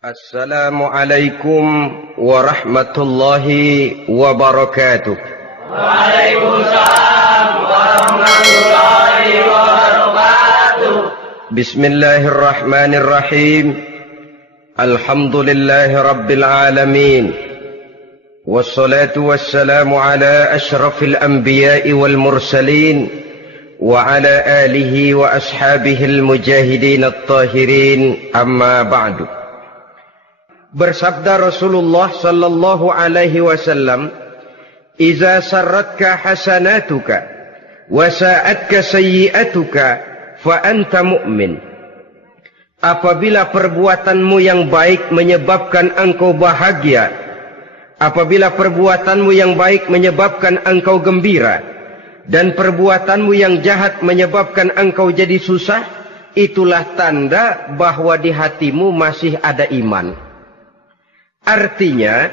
Assalamualaikum warahmatullahi wabarakatuh. Waalaikumsalam warahmatullahi wabarakatuh. Bismillahirrahmanirrahim. Alhamdulillahi rabbil alamin. Wassalatu wassalamu ala ashrafil anbiya'i wal mursalin wa ala alihi wa ashabihil mujahidin at-tahirin, amma ba'du. Bersabda Rasulullah sallallahu alaihi wasallam, "Iza sarratka hasanatuka wa sa'atka sayyi'atuka fa anta mu'min." Apabila perbuatanmu yang baik menyebabkan engkau bahagia, apabila perbuatanmu yang baik menyebabkan engkau gembira, dan perbuatanmu yang jahat menyebabkan engkau jadi susah, itulah tanda bahwa di hatimu masih ada iman. Artinya,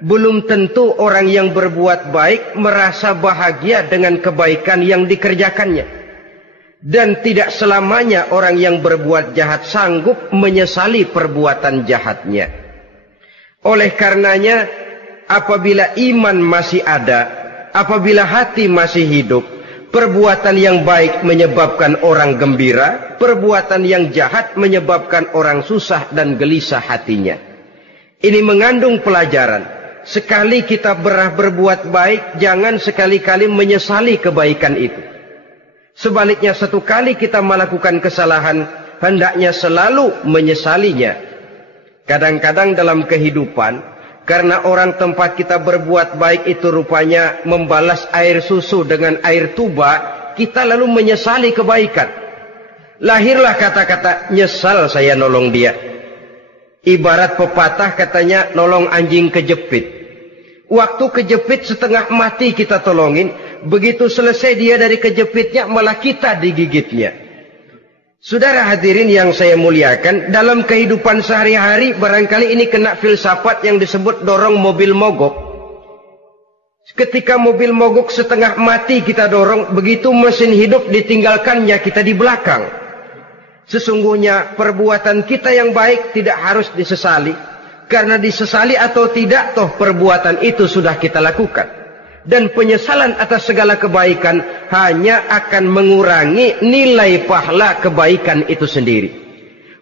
belum tentu orang yang berbuat baik merasa bahagia dengan kebaikan yang dikerjakannya. Dan tidak selamanya orang yang berbuat jahat sanggup menyesali perbuatan jahatnya. Oleh karenanya, apabila iman masih ada, apabila hati masih hidup, perbuatan yang baik menyebabkan orang gembira, perbuatan yang jahat menyebabkan orang susah dan gelisah hatinya. Ini mengandung pelajaran. Sekali kita berbuat baik, jangan sekali-kali menyesali kebaikan itu. Sebaliknya, satu kali kita melakukan kesalahan, hendaknya selalu menyesalinya. Kadang-kadang dalam kehidupan, karena orang tempat kita berbuat baik itu rupanya membalas air susu dengan air tuba, kita lalu menyesali kebaikan. Lahirlah kata-kata, "Nyesal saya nolong dia." Ibarat pepatah katanya, nolong anjing kejepit. Waktu kejepit setengah mati kita tolongin, begitu selesai dia dari kejepitnya, malah kita digigitnya. Saudara hadirin yang saya muliakan, dalam kehidupan sehari-hari barangkali ini kena filsafat yang disebut dorong mobil mogok. Ketika mobil mogok setengah mati kita dorong, begitu mesin hidup ditinggalkannya kita di belakang. Sesungguhnya perbuatan kita yang baik tidak harus disesali. Karena disesali atau tidak, toh perbuatan itu sudah kita lakukan. Dan penyesalan atas segala kebaikan hanya akan mengurangi nilai pahala kebaikan itu sendiri.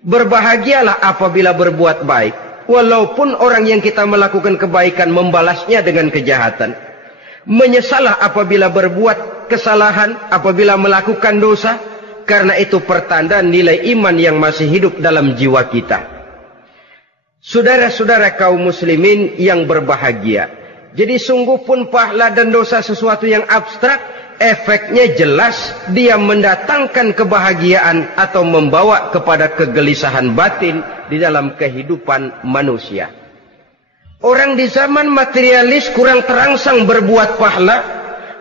Berbahagialah apabila berbuat baik, walaupun orang yang kita melakukan kebaikan membalasnya dengan kejahatan. Menyesalah apabila berbuat kesalahan, apabila melakukan dosa, karena itu pertanda nilai iman yang masih hidup dalam jiwa kita. Saudara-saudara kaum muslimin yang berbahagia, jadi sungguh pun pahala dan dosa sesuatu yang abstrak, efeknya jelas dia mendatangkan kebahagiaan atau membawa kepada kegelisahan batin di dalam kehidupan manusia. Orang di zaman materialis kurang terangsang berbuat pahala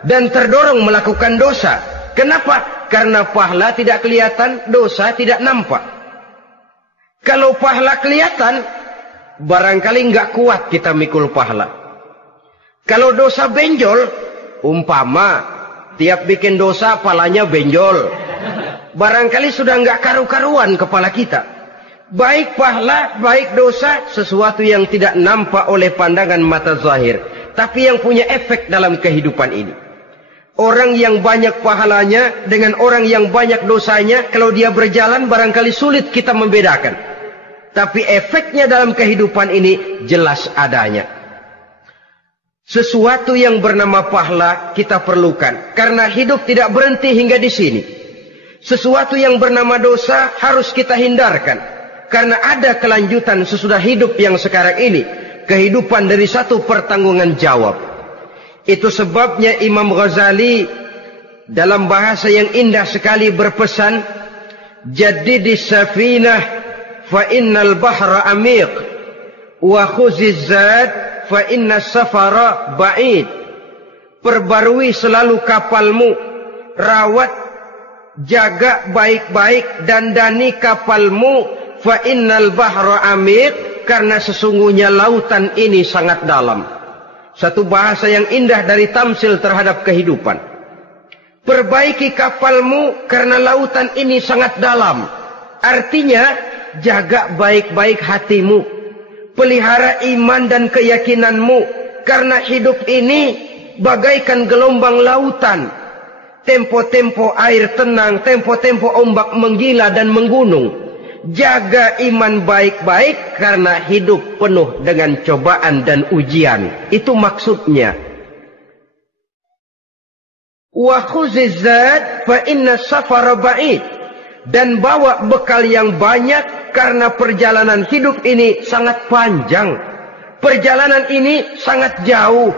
dan terdorong melakukan dosa. Kenapa? Karena pahala tidak kelihatan, dosa tidak nampak. Kalau pahala kelihatan, barangkali nggak kuat kita mikul pahala. Kalau dosa benjol, umpama tiap bikin dosa palanya benjol, barangkali sudah nggak karu-karuan kepala kita. Baik pahala, baik dosa, sesuatu yang tidak nampak oleh pandangan mata zahir, tapi yang punya efek dalam kehidupan ini. Orang yang banyak pahalanya dengan orang yang banyak dosanya, kalau dia berjalan barangkali sulit kita membedakan. Tapi efeknya dalam kehidupan ini jelas adanya. Sesuatu yang bernama pahala kita perlukan, karena hidup tidak berhenti hingga di sini. Sesuatu yang bernama dosa harus kita hindarkan, karena ada kelanjutan sesudah hidup yang sekarang ini. Kehidupan dari satu pertanggungan jawab. Itu sebabnya Imam Ghazali dalam bahasa yang indah sekali berpesan, "Jaddidis safinah fa innal bahra amiq wa khuziz zad fa innas safara ba'id." Perbarui selalu kapalmu, rawat, jaga baik-baik, dandani kapalmu, fa innal bahra amiq, karena sesungguhnya lautan ini sangat dalam. Satu bahasa yang indah dari tamsil terhadap kehidupan. Perbaiki kapalmu karena lautan ini sangat dalam. Artinya, jaga baik-baik hatimu. Pelihara iman dan keyakinanmu, karena hidup ini bagaikan gelombang lautan. Tempo-tempo air tenang, tempo-tempo ombak menggila dan menggunung. Jaga iman baik-baik karena hidup penuh dengan cobaan dan ujian. Itu maksudnya. Wa khuziz zad fa inna safara ba'id. Dan bawa bekal yang banyak karena perjalanan hidup ini sangat panjang. Perjalanan ini sangat jauh.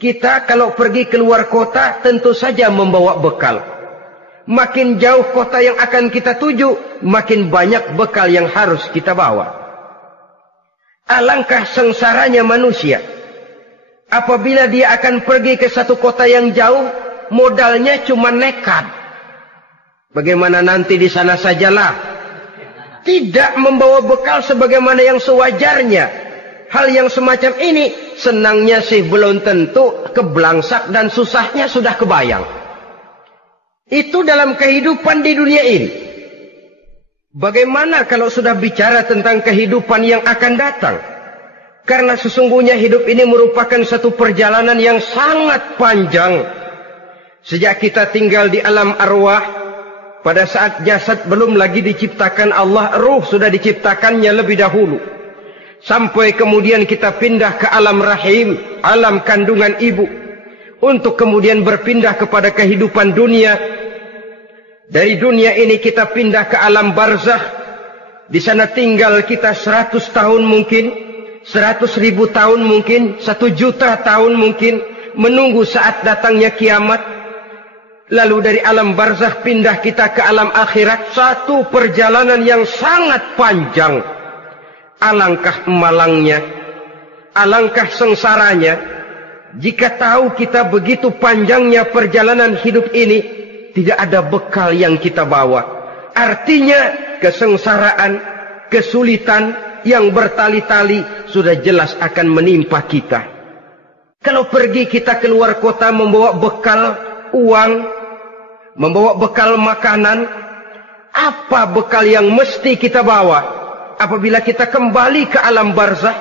Kita kalau pergi keluar kota tentu saja membawa bekal. Makin jauh kota yang akan kita tuju, makin banyak bekal yang harus kita bawa. Alangkah sengsaranya manusia apabila dia akan pergi ke satu kota yang jauh, modalnya cuma nekat. Bagaimana nanti di sana sajalah. Tidak membawa bekal sebagaimana yang sewajarnya. Hal yang semacam ini senangnya sih belum tentu, keblangsak dan susahnya sudah kebayang. Itu dalam kehidupan di dunia ini. Bagaimana kalau sudah bicara tentang kehidupan yang akan datang? Karena sesungguhnya hidup ini merupakan satu perjalanan yang sangat panjang. Sejak kita tinggal di alam arwah, pada saat jasad belum lagi diciptakan Allah, ruh sudah diciptakannya lebih dahulu. Sampai kemudian kita pindah ke alam rahim, alam kandungan ibu. Untuk kemudian berpindah kepada kehidupan dunia. Dari dunia ini kita pindah ke alam barzakh. Di sana tinggal kita 100 tahun mungkin, 100.000 tahun mungkin, 1 juta tahun mungkin, menunggu saat datangnya kiamat. Lalu dari alam barzakh pindah kita ke alam akhirat. Satu perjalanan yang sangat panjang. Alangkah malangnya, alangkah sengsaranya jika tahu kita begitu panjangnya perjalanan hidup ini, tidak ada bekal yang kita bawa. Artinya kesengsaraan, kesulitan yang bertali-tali sudah jelas akan menimpa kita. Kalau pergi kita keluar kota membawa bekal uang, membawa bekal makanan, apa bekal yang mesti kita bawa? Apabila kita kembali ke alam barzakh,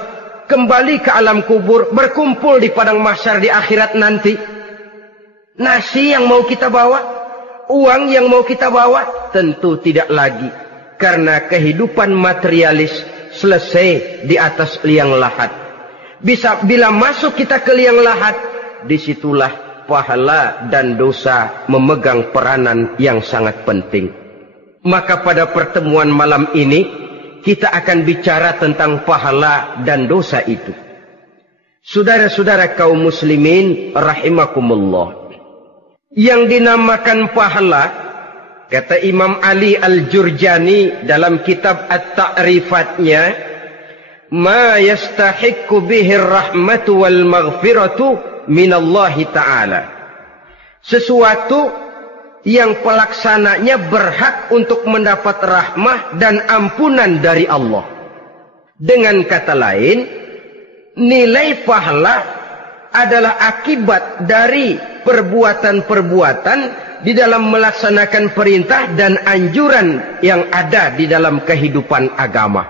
kembali ke alam kubur, berkumpul di padang mahsyar di akhirat nanti. Nasi yang mau kita bawa, uang yang mau kita bawa, tentu tidak lagi. Karena kehidupan materialis selesai di atas liang lahat. Bila masuk kita ke liang lahat, disitulah pahala dan dosa memegang peranan yang sangat penting. Maka pada pertemuan malam ini kita akan bicara tentang pahala dan dosa itu. Saudara-saudara kaum muslimin rahimakumullah. Yang dinamakan pahala, kata Imam Ali Al-Jurjani dalam kitab At-Ta'rifatnya, ma yastahiqqu bihi ar-rahmatu wal maghfiratu minallahi ta'ala. Sesuatu yang pelaksananya berhak untuk mendapat rahmah dan ampunan dari Allah. Dengan kata lain, nilai pahala adalah akibat dari perbuatan-perbuatan di dalam melaksanakan perintah dan anjuran yang ada di dalam kehidupan agama.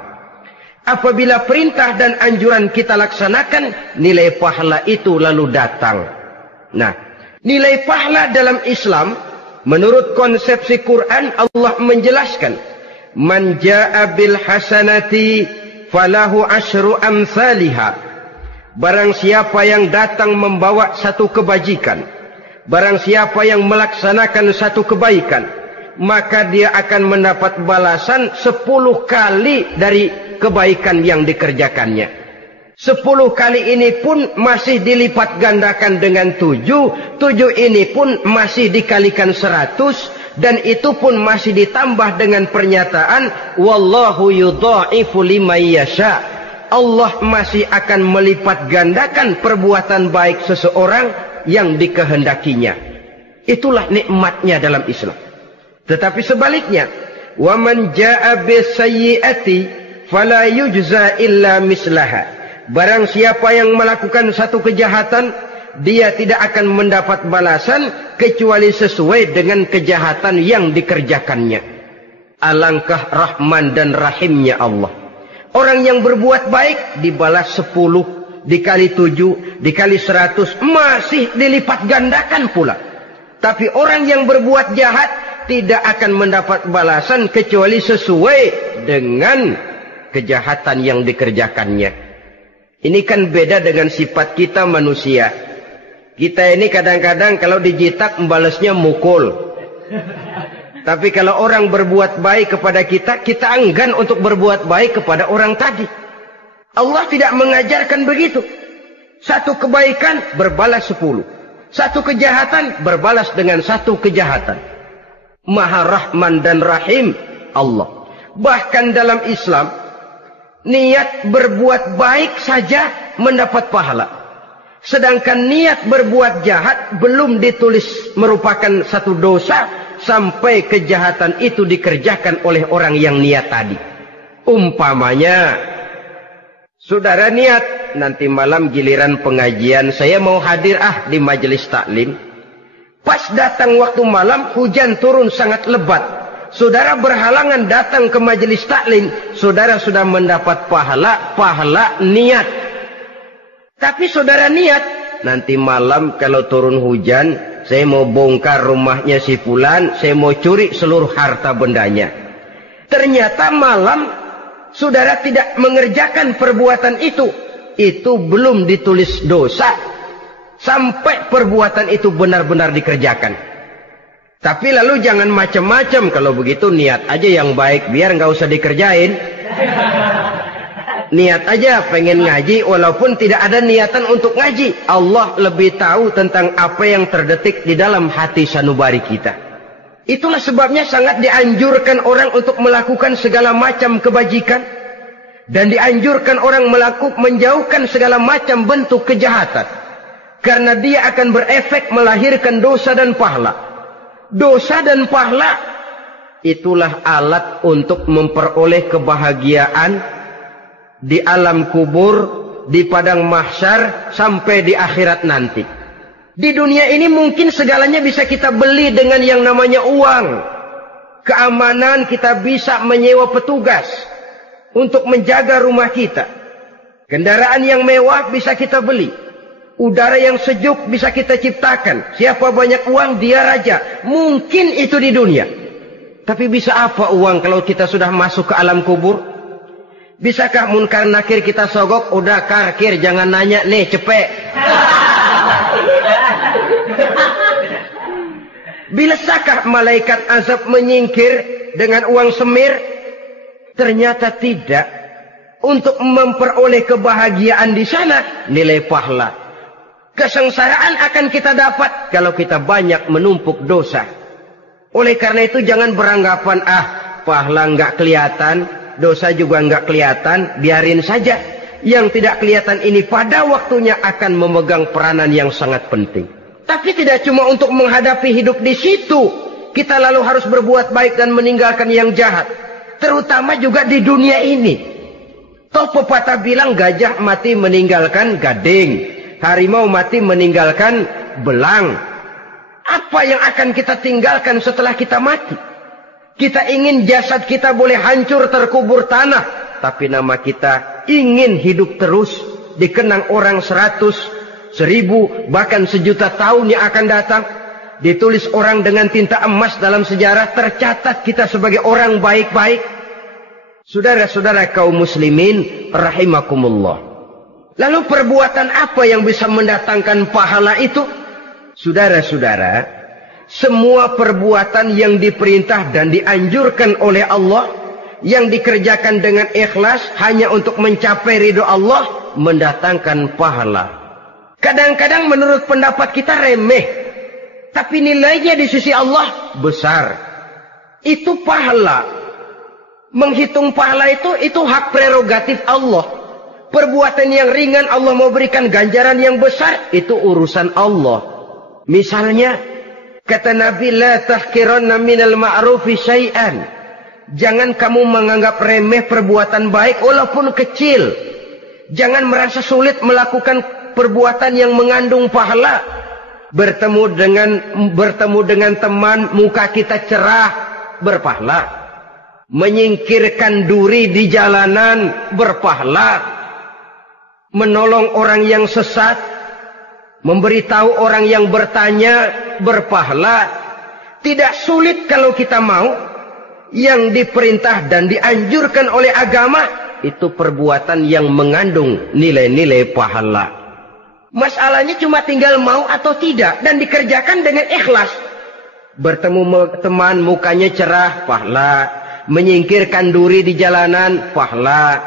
Apabila perintah dan anjuran kita laksanakan, nilai pahala itu lalu datang. Nah, nilai pahala dalam Islam, menurut konsepsi Quran, Allah menjelaskan, man jaa bil hasanati falahu asyru amsalihha. Barang siapa yang datang membawa satu kebajikan, barang siapa yang melaksanakan satu kebaikan, maka dia akan mendapat balasan 10 kali dari kebaikan yang dikerjakannya. 10 kali ini pun masih dilipat gandakan dengan 7. 7 ini pun masih dikalikan 100. Dan itu pun masih ditambah dengan pernyataan, wallahu yudha'ifu liman yasha. Allah masih akan melipat gandakan perbuatan baik seseorang yang dikehendakinya. Itulah nikmatnya dalam Islam. Tetapi sebaliknya, wa man jaa'a bisayyi'ati fala yujza illa mislaha. Barang siapa yang melakukan satu kejahatan, dia tidak akan mendapat balasan kecuali sesuai dengan kejahatan yang dikerjakannya. Alangkah rahman dan rahimnya Allah. Orang yang berbuat baik dibalas 10, dikali 7, dikali 100, masih dilipat gandakan pula. Tapi orang yang berbuat jahat tidak akan mendapat balasan kecuali sesuai dengan kejahatan yang dikerjakannya. Ini kan beda dengan sifat kita manusia. Kita ini kadang-kadang kalau dijitak membalasnya mukul. Tapi kalau orang berbuat baik kepada kita, kita enggan untuk berbuat baik kepada orang tadi. Allah tidak mengajarkan begitu. Satu kebaikan berbalas 10. Satu kejahatan berbalas dengan satu kejahatan. Maha Rahman dan Rahim Allah. Bahkan dalam Islam, niat berbuat baik saja mendapat pahala. Sedangkan niat berbuat jahat belum ditulis merupakan satu dosa sampai kejahatan itu dikerjakan oleh orang yang niat tadi. Umpamanya, saudara niat nanti malam giliran pengajian saya mau hadir di majelis taklim. Pas datang waktu malam hujan turun sangat lebat. Saudara berhalangan datang ke majelis taklim, saudara sudah mendapat pahala niat. Tapi saudara niat, nanti malam kalau turun hujan, saya mau bongkar rumahnya si fulan, saya mau curi seluruh harta bendanya. Ternyata malam, saudara tidak mengerjakan perbuatan itu belum ditulis dosa, sampai perbuatan itu benar-benar dikerjakan. Tapi lalu jangan macam-macam, kalau begitu niat aja yang baik, biar nggak usah dikerjain. Niat aja pengen ngaji walaupun tidak ada niatan untuk ngaji. Allah lebih tahu tentang apa yang terdetik di dalam hati sanubari kita. Itulah sebabnya sangat dianjurkan orang untuk melakukan segala macam kebajikan. Dan dianjurkan orang menjauhkan segala macam bentuk kejahatan. Karena dia akan berefek melahirkan dosa dan pahala. Dosa dan pahala itulah alat untuk memperoleh kebahagiaan di alam kubur, di padang mahsyar, sampai di akhirat nanti. Di dunia ini mungkin segalanya bisa kita beli dengan yang namanya uang. Keamanan kita bisa menyewa petugas untuk menjaga rumah kita. Kendaraan yang mewah bisa kita beli. Udara yang sejuk bisa kita ciptakan. Siapa banyak uang dia raja. Mungkin itu di dunia. Tapi bisa apa uang kalau kita sudah masuk ke alam kubur? Bisakah munkar nakir kita sogok? Udah karkir, jangan nanya nih, cepet. Bisakah malaikat azab menyingkir dengan uang semir? Ternyata tidak. Untuk memperoleh kebahagiaan di sana, nilai pahala. Kesengsaraan akan kita dapat kalau kita banyak menumpuk dosa. Oleh karena itu jangan beranggapan, pahala nggak kelihatan, dosa juga nggak kelihatan, biarin saja. Yang tidak kelihatan ini pada waktunya akan memegang peranan yang sangat penting. Tapi tidak cuma untuk menghadapi hidup di situ, kita lalu harus berbuat baik dan meninggalkan yang jahat. Terutama juga di dunia ini. Toh pepatah bilang gajah mati meninggalkan gading, harimau mati meninggalkan belang. Apa yang akan kita tinggalkan setelah kita mati? Kita ingin jasad kita boleh hancur terkubur tanah, tapi nama kita ingin hidup terus, dikenang orang 100, 1000, bahkan 1.000.000 tahun yang akan datang. Ditulis orang dengan tinta emas dalam sejarah, tercatat kita sebagai orang baik-baik. Saudara-saudara kaum muslimin rahimakumullah. Lalu perbuatan apa yang bisa mendatangkan pahala itu? Saudara-saudara, semua perbuatan yang diperintah dan dianjurkan oleh Allah, yang dikerjakan dengan ikhlas hanya untuk mencapai ridho Allah, mendatangkan pahala. Kadang-kadang menurut pendapat kita remeh, tapi nilainya di sisi Allah besar. Itu pahala. Menghitung pahala itu hak prerogatif Allah. Perbuatan yang ringan Allah mau berikan ganjaran yang besar, itu urusan Allah. Misalnya, kata Nabi, la tahkiranna minal ma'rufi syai'an. Jangan kamu menganggap remeh perbuatan baik walaupun kecil. Jangan merasa sulit melakukan perbuatan yang mengandung pahala. Bertemu dengan teman, muka kita cerah, berpahala. menyingkirkan duri di jalanan berpahala, menolong orang yang sesat, memberitahu orang yang bertanya berpahala. Tidak sulit kalau kita mau. Yang diperintah dan dianjurkan oleh agama itu perbuatan yang mengandung nilai-nilai pahala. Masalahnya cuma tinggal mau atau tidak dan dikerjakan dengan ikhlas. Bertemu teman mukanya cerah, pahala. Menyingkirkan duri di jalanan, pahala.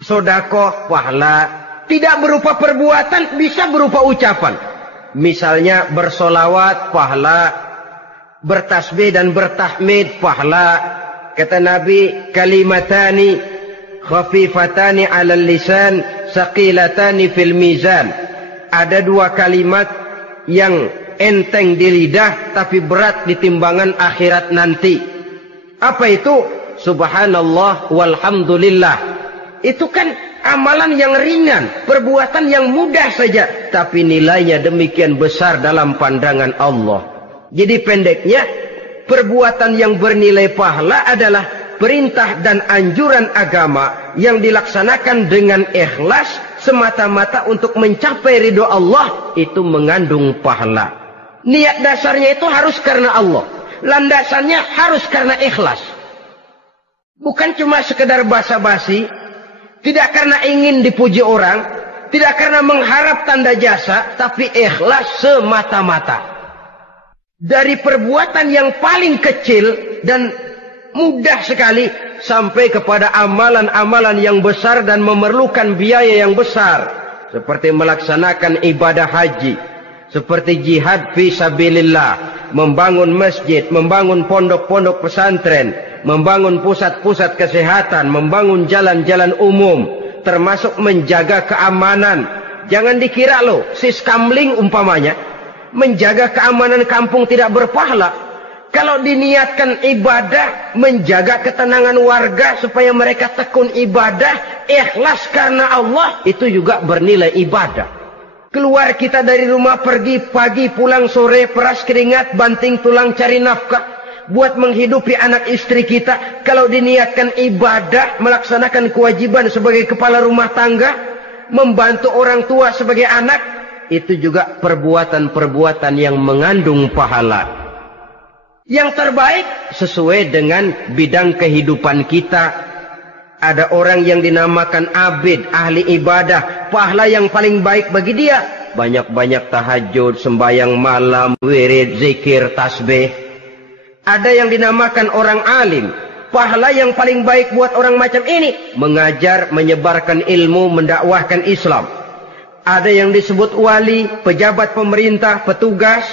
Sedekah, pahala. Tidak berupa perbuatan, bisa berupa ucapan. Misalnya bersolawat, pahala. Bertasbih dan bertahmid, pahala. Kata Nabi, kalimatani khafifatani 'alal lisan, saqilatani fil mizan. Ada dua kalimat yang enteng di lidah tapi berat di timbangan akhirat nanti. Apa itu? Subhanallah walhamdulillah. Itu kan amalan yang ringan, perbuatan yang mudah saja, tapi nilainya demikian besar dalam pandangan Allah. Jadi pendeknya, perbuatan yang bernilai pahala adalah perintah dan anjuran agama yang dilaksanakan dengan ikhlas semata-mata untuk mencapai ridho Allah, itu mengandung pahala. Niat dasarnya itu harus karena Allah. Landasannya harus karena ikhlas. Bukan cuma sekedar basa-basi, tidak karena ingin dipuji orang, tidak karena mengharap tanda jasa, tapi ikhlas semata-mata. Dari perbuatan yang paling kecil dan mudah sekali sampai kepada amalan-amalan yang besar dan memerlukan biaya yang besar, seperti melaksanakan ibadah haji, seperti jihad fi sabilillah, membangun masjid, membangun pondok-pondok pesantren, membangun pusat-pusat kesehatan, membangun jalan-jalan umum, termasuk menjaga keamanan. Jangan dikira loh, siskamling umpamanya, menjaga keamanan kampung tidak berpahala. Kalau diniatkan ibadah, menjaga ketenangan warga supaya mereka tekun ibadah, ikhlas karena Allah, itu juga bernilai ibadah. Keluar kita dari rumah, pergi pagi, pulang sore, peras keringat, banting tulang cari nafkah, buat menghidupi anak istri kita. Kalau diniatkan ibadah, melaksanakan kewajiban sebagai kepala rumah tangga, membantu orang tua sebagai anak, itu juga perbuatan-perbuatan yang mengandung pahala. Yang terbaik sesuai dengan bidang kehidupan kita. Ada orang yang dinamakan abid, ahli ibadah, pahala yang paling baik bagi dia, banyak-banyak tahajud, sembahyang malam, wirid, zikir, tasbih. Ada yang dinamakan orang alim, pahala yang paling baik buat orang macam ini, mengajar, menyebarkan ilmu, mendakwahkan Islam. Ada yang disebut wali, pejabat pemerintah, petugas.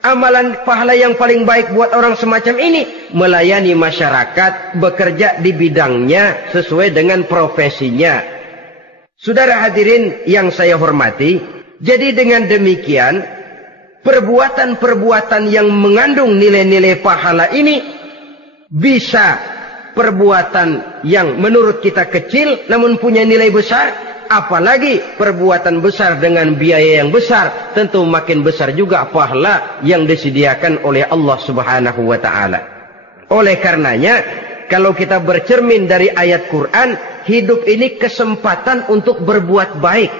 Amalan pahala yang paling baik buat orang semacam ini, melayani masyarakat, bekerja di bidangnya sesuai dengan profesinya. Saudara hadirin yang saya hormati, jadi dengan demikian, perbuatan-perbuatan yang mengandung nilai-nilai pahala ini, bisa perbuatan yang menurut kita kecil namun punya nilai besar. Apalagi perbuatan besar dengan biaya yang besar, tentu makin besar juga pahala yang disediakan oleh Allah Subhanahu wa ta'ala. Oleh karenanya, kalau kita bercermin dari ayat Quran, hidup ini kesempatan untuk berbuat baik.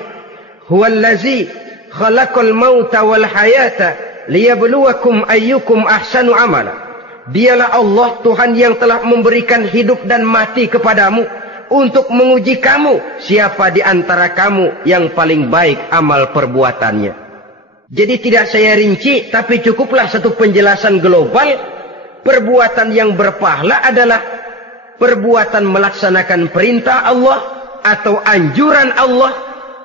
Huwallazi khalaqal mauta wal hayata liyabluwakum ayyukum ahsanu amala. Dialah Allah, Tuhan yang telah memberikan hidup dan mati kepadamu, untuk menguji kamu, siapa di antara kamu yang paling baik amal perbuatannya. Jadi tidak saya rinci, tapi cukuplah satu penjelasan global. Perbuatan yang berpahala adalah perbuatan melaksanakan perintah Allah atau anjuran Allah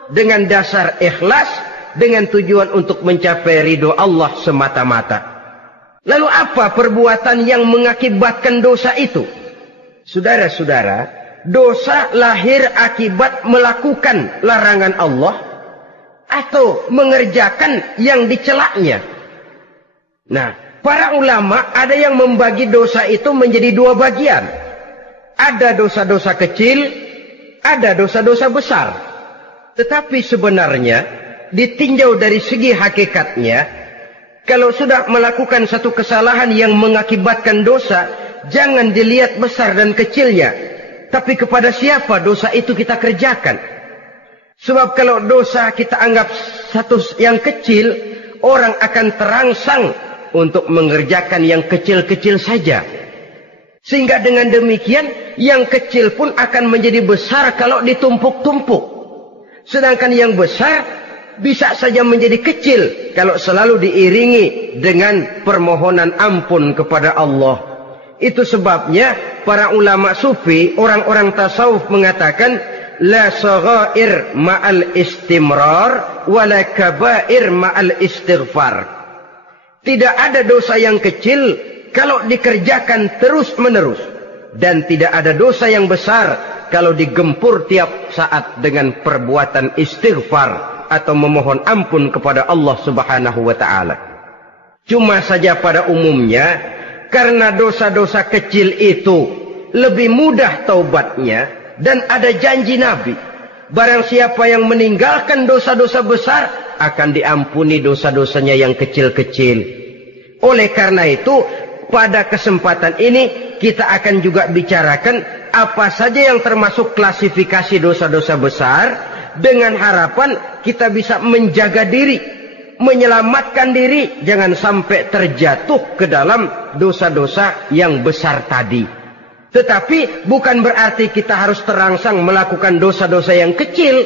dengan dasar ikhlas, dengan tujuan untuk mencapai ridho Allah semata-mata. Lalu apa perbuatan yang mengakibatkan dosa itu? Saudara-saudara, dosa lahir akibat melakukan larangan Allah atau mengerjakan yang dicelaknya. Nah, para ulama ada yang membagi dosa itu menjadi dua bagian. Ada dosa-dosa kecil, ada dosa-dosa besar. Tetapi sebenarnya ditinjau dari segi hakikatnya, kalau sudah melakukan satu kesalahan yang mengakibatkan dosa, jangan dilihat besar dan kecilnya, tapi kepada siapa dosa itu kita kerjakan. Sebab kalau dosa kita anggap satu yang kecil, orang akan terangsang untuk mengerjakan yang kecil-kecil saja. Sehingga dengan demikian, yang kecil pun akan menjadi besar kalau ditumpuk-tumpuk. Sedangkan yang besar bisa saja menjadi kecil kalau selalu diiringi dengan permohonan ampun kepada Allah. Itu sebabnya para ulama sufi, orang-orang tasawuf mengatakan, la saghair ma'al istimrar wala kabair ma'al istighfar. Tidak ada dosa yang kecil kalau dikerjakan terus-menerus, dan tidak ada dosa yang besar kalau digempur tiap saat dengan perbuatan istighfar atau memohon ampun kepada Allah Subhanahu wa taala. Cuma saja pada umumnya, karena dosa-dosa kecil itu lebih mudah taubatnya, dan ada janji Nabi, barang siapa yang meninggalkan dosa-dosa besar akan diampuni dosa-dosanya yang kecil-kecil. Oleh karena itu, pada kesempatan ini kita akan juga bicarakan apa saja yang termasuk klasifikasi dosa-dosa besar, dengan harapan kita bisa menjaga diri, menyelamatkan diri, jangan sampai terjatuh ke dalam dosa-dosa yang besar tadi. Tetapi bukan berarti kita harus terangsang melakukan dosa-dosa yang kecil.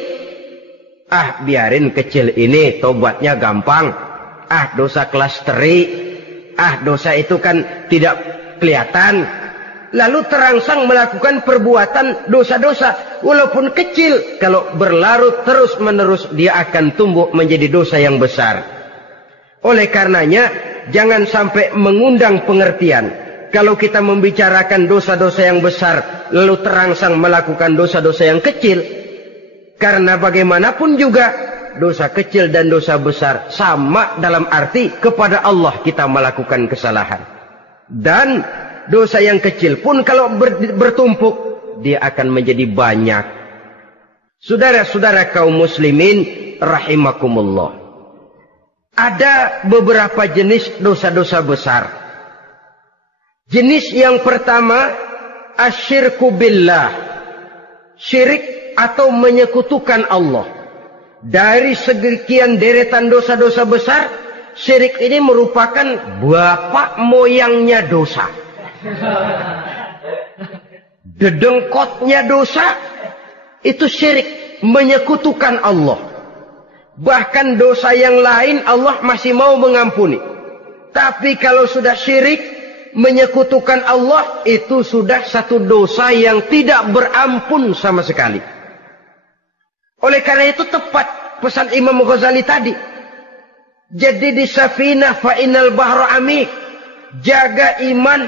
Ah, biarin kecil ini, tobatnya gampang. Ah, dosa kelas teri. Ah, dosa itu kan tidak kelihatan. Lalu terangsang melakukan perbuatan dosa-dosa walaupun kecil, kalau berlarut terus-menerus dia akan tumbuh menjadi dosa yang besar. Oleh karenanya jangan sampai mengundang pengertian kalau kita membicarakan dosa-dosa yang besar lalu terangsang melakukan dosa-dosa yang kecil, karena bagaimanapun juga dosa kecil dan dosa besar sama dalam arti kepada Allah kita melakukan kesalahan. Dan dosa yang kecil pun kalau bertumpuk, dia akan menjadi banyak. Saudara-saudara kaum muslimin rahimakumullah, ada beberapa jenis dosa-dosa besar. Jenis yang pertama, asyirku billah, syirik atau menyekutukan Allah. Dari sekian deretan dosa-dosa besar, syirik ini merupakan bapak moyangnya dosa. Dedengkotnya dosa itu syirik, menyekutukan Allah. Bahkan dosa yang lain Allah masih mau mengampuni, tapi kalau sudah syirik, menyekutukan Allah, itu sudah satu dosa yang tidak berampun sama sekali. Oleh karena itu tepat pesan Imam Ghazali tadi, jadi di safinah fa innal bahra amik, jaga iman,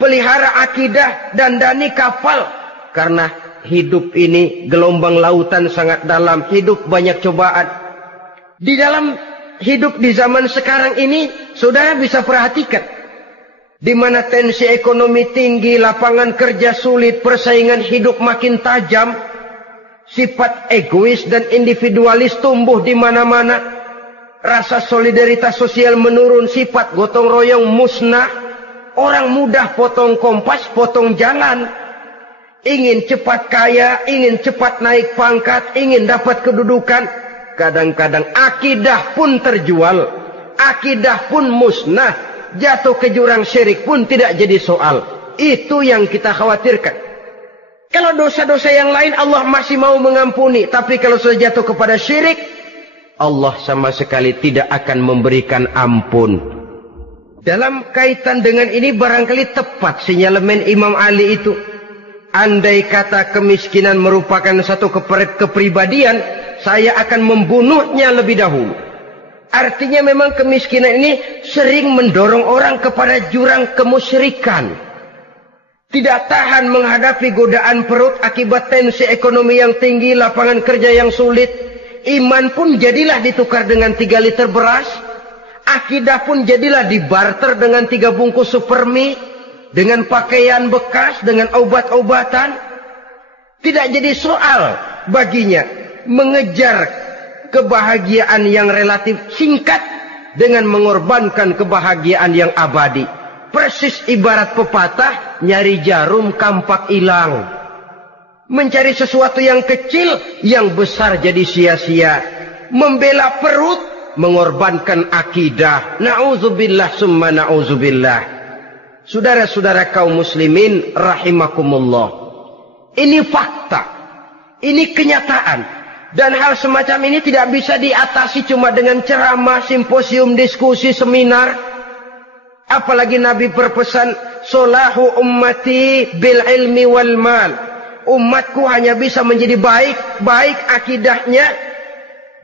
pelihara akidah, dandani kapal. Karena hidup ini gelombang lautan sangat dalam, hidup banyak cobaan. Di dalam hidup di zaman sekarang ini, saudara bisa perhatikan, di mana tensi ekonomi tinggi, lapangan kerja sulit, persaingan hidup makin tajam, sifat egois dan individualis tumbuh di mana-mana, rasa solidaritas sosial menurun, sifat gotong royong musnah. Orang mudah potong kompas, potong jalan. Ingin cepat kaya, ingin cepat naik pangkat, ingin dapat kedudukan. Kadang-kadang akidah pun terjual, akidah pun musnah, jatuh ke jurang syirik pun tidak jadi soal. Itu yang kita khawatirkan. Kalau dosa-dosa yang lain Allah masih mau mengampuni, tapi kalau sudah jatuh kepada syirik, Allah sama sekali tidak akan memberikan ampun. Dalam kaitan dengan ini barangkali tepat sinyalemen Imam Ali itu. Andai kata kemiskinan merupakan satu kepribadian, saya akan membunuhnya lebih dahulu. Artinya memang kemiskinan ini sering mendorong orang kepada jurang kemusyrikan. Tidak tahan menghadapi godaan perut akibat tensi ekonomi yang tinggi, lapangan kerja yang sulit. Iman pun jadilah ditukar dengan 3 liter beras. Akidah pun jadilah dibarter dengan 3 bungkus supermi, dengan pakaian bekas, dengan obat-obatan. Tidak jadi soal baginya mengejar kebahagiaan yang relatif singkat dengan mengorbankan kebahagiaan yang abadi. Persis ibarat pepatah, nyari jarum kampak hilang. Mencari sesuatu yang kecil, yang besar jadi sia-sia. Membela perut, mengorbankan akidah. Na'udzubillah summa na'udzubillah. Saudara-saudara kaum muslimin rahimakumullah. Ini fakta. Ini kenyataan. Dan hal semacam ini tidak bisa diatasi cuma dengan ceramah, simposium, diskusi, seminar. Apalagi Nabi berpesan, solahu ummati bil ilmi wal mal. Umatku hanya bisa menjadi baik akidahnya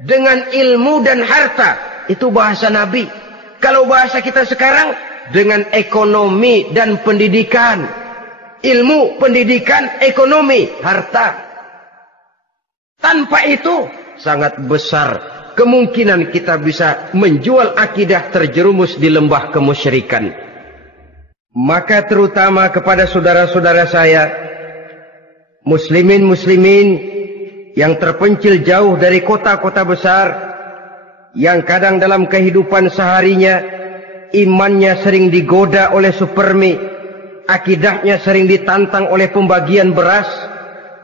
dengan ilmu dan harta. Itu bahasa Nabi. Kalau bahasa kita sekarang, dengan ekonomi dan pendidikan. Ilmu, pendidikan, ekonomi, harta. Tanpa itu sangat besar kemungkinan kita bisa menjual akidah terjerumus di lembah kemusyrikan. Maka terutama kepada saudara-saudara saya, muslimin yang terpencil jauh dari kota-kota besar, yang kadang dalam kehidupan seharinya imannya sering digoda oleh supermi, akidahnya sering ditantang oleh pembagian beras,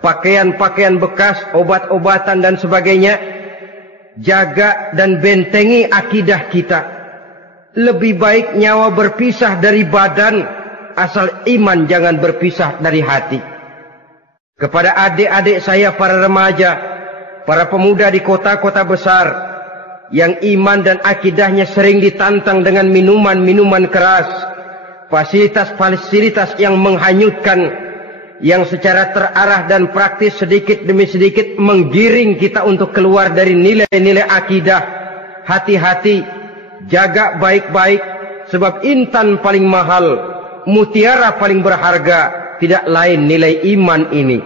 pakaian-pakaian bekas, obat-obatan dan sebagainya. Jaga dan bentengi akidah kita. Lebih baik nyawa berpisah dari badan, asal iman jangan berpisah dari hati. Kepada adik-adik saya para remaja, para pemuda di kota-kota besar, yang iman dan akidahnya sering ditantang dengan minuman-minuman keras, fasilitas-fasilitas yang menghanyutkan, yang secara terarah dan praktis sedikit demi sedikit menggiring kita untuk keluar dari nilai-nilai akidah. Hati-hati, jaga baik-baik, sebab intan paling mahal, mutiara paling berharga, tidak lain nilai iman ini.